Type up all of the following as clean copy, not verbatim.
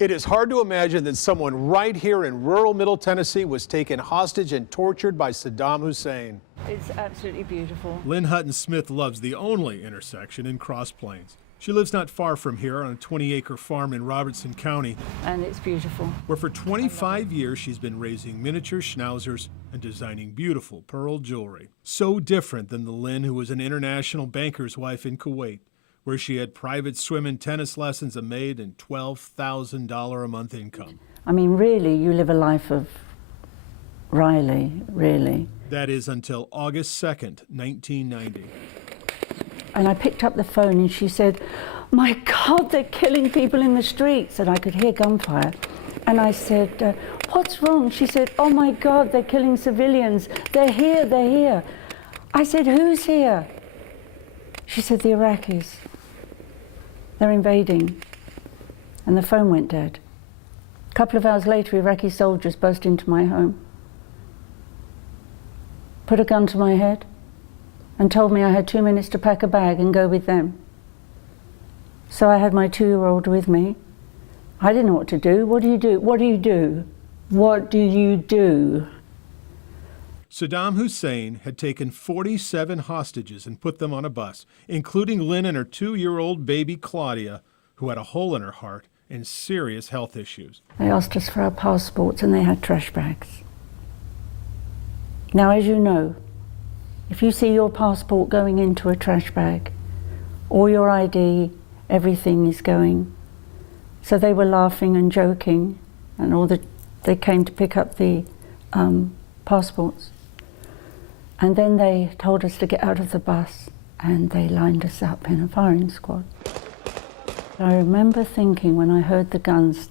It is hard to imagine that someone right here in rural Middle Tennessee was taken hostage and tortured by Sadaam Hussein. It's absolutely beautiful. Lynn Hutton-Smith loves the only intersection in Cross Plains. She lives not far from here on a 20-acre farm in Robertson County. And it's beautiful. Where for 25 years she's been raising miniature schnauzers and designing beautiful pearl jewelry. So different than the Lynn who was an international banker's wife in Kuwait, where she had private swim and tennis lessons, a maid, and $12,000 a month income. I mean, really, you live a life of Riley, really. That is until August 2nd, 1990. And I picked up the phone and she said, "My God, they're killing people in the streets." And I could hear gunfire. And I said, "What's wrong?" She said, "Oh my God, they're killing civilians. They're here, they're here." I said, "Who's here?" She said, "The Iraqis. They're invading." And the phone went dead. A couple of hours later, Iraqi soldiers burst into my home, put a gun to my head, and told me I had 2 minutes to pack a bag and go with them. So I had my 2-year-old with me. I didn't know what to do. What do you do? What do you do? What do you do? Sadaam Hussein had taken 47 hostages and put them on a bus, including Lynn and her 2-year-old baby Claudia, who had a hole in her heart and serious health issues. They asked us for our passports and they had trash bags. Now, as you know, if you see your passport going into a trash bag, or your ID, everything is going. So they were laughing and joking, and they came to pick up the passports. And then they told us to get out of the bus, and they lined us up in a firing squad. I remember thinking when I heard the guns,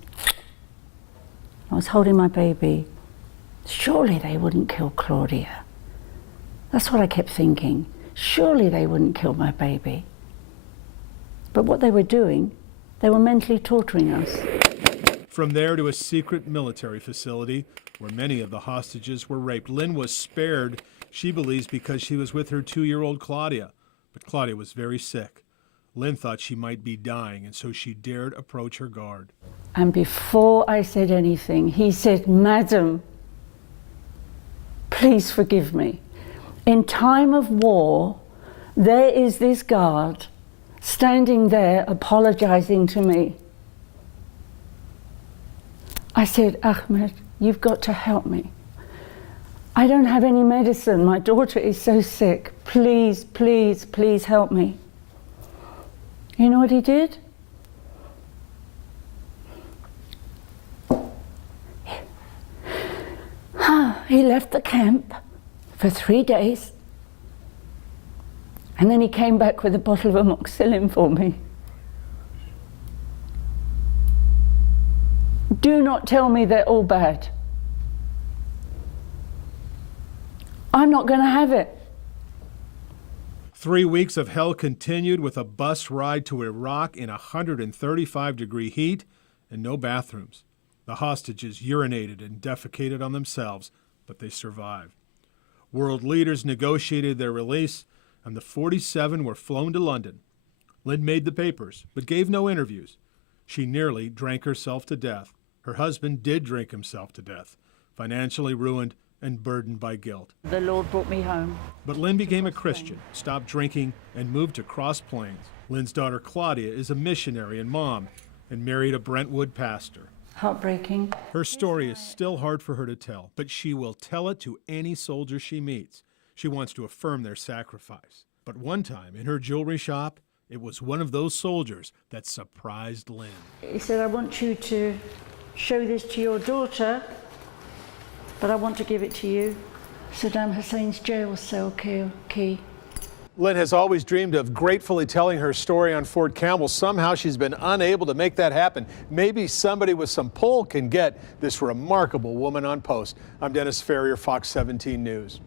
I was holding my baby, surely they wouldn't kill Claudia. That's what I kept thinking. Surely they wouldn't kill my baby. But what they were doing, they were mentally torturing us. From there to a secret military facility where many of the hostages were raped. Lynn was spared, she believes, because she was with her 2-year-old Claudia. But Claudia was very sick. Lynn thought she might be dying, and so she dared approach her guard. And before I said anything, he said, "Madam, please forgive me. In time of war, there is this guard standing there apologizing to me." I said, "Ahmed, you've got to help me. I don't have any medicine. My daughter is so sick. Please, please, please help me." You know what he did? He left the camp for 3 days, and then he came back with a bottle of amoxicillin for me. Do not tell me they're all bad. I'm not going to have it. 3 weeks of hell continued with a bus ride to Iraq in 135-degree heat and no bathrooms. The hostages urinated and defecated on themselves, but they survived. World leaders negotiated their release, and the 47 were flown to London. Lynn made the papers, but gave no interviews. She nearly drank herself to death. Her husband did drink himself to death, financially ruined and burdened by guilt. The Lord brought me home. But Lynn became a Christian, stopped drinking, and moved to Cross Plains. Lynn's daughter Claudia is a missionary and mom, and married a Brentwood pastor. Heartbreaking. Her story is still hard for her to tell, but she will tell it to any soldier she meets. She wants to affirm their sacrifice. But one time in her jewelry shop, it was one of those soldiers that surprised Lynn. He said, "I want you to show this to your daughter, but I want to give it to you." Sadaam Hussein's jail cell key. Lynn has always dreamed of gratefully telling her story on Fort Campbell. Somehow she's been unable to make that happen. Maybe somebody with some pull can get this remarkable woman on post. I'm Dennis Ferrier, Fox 17 News.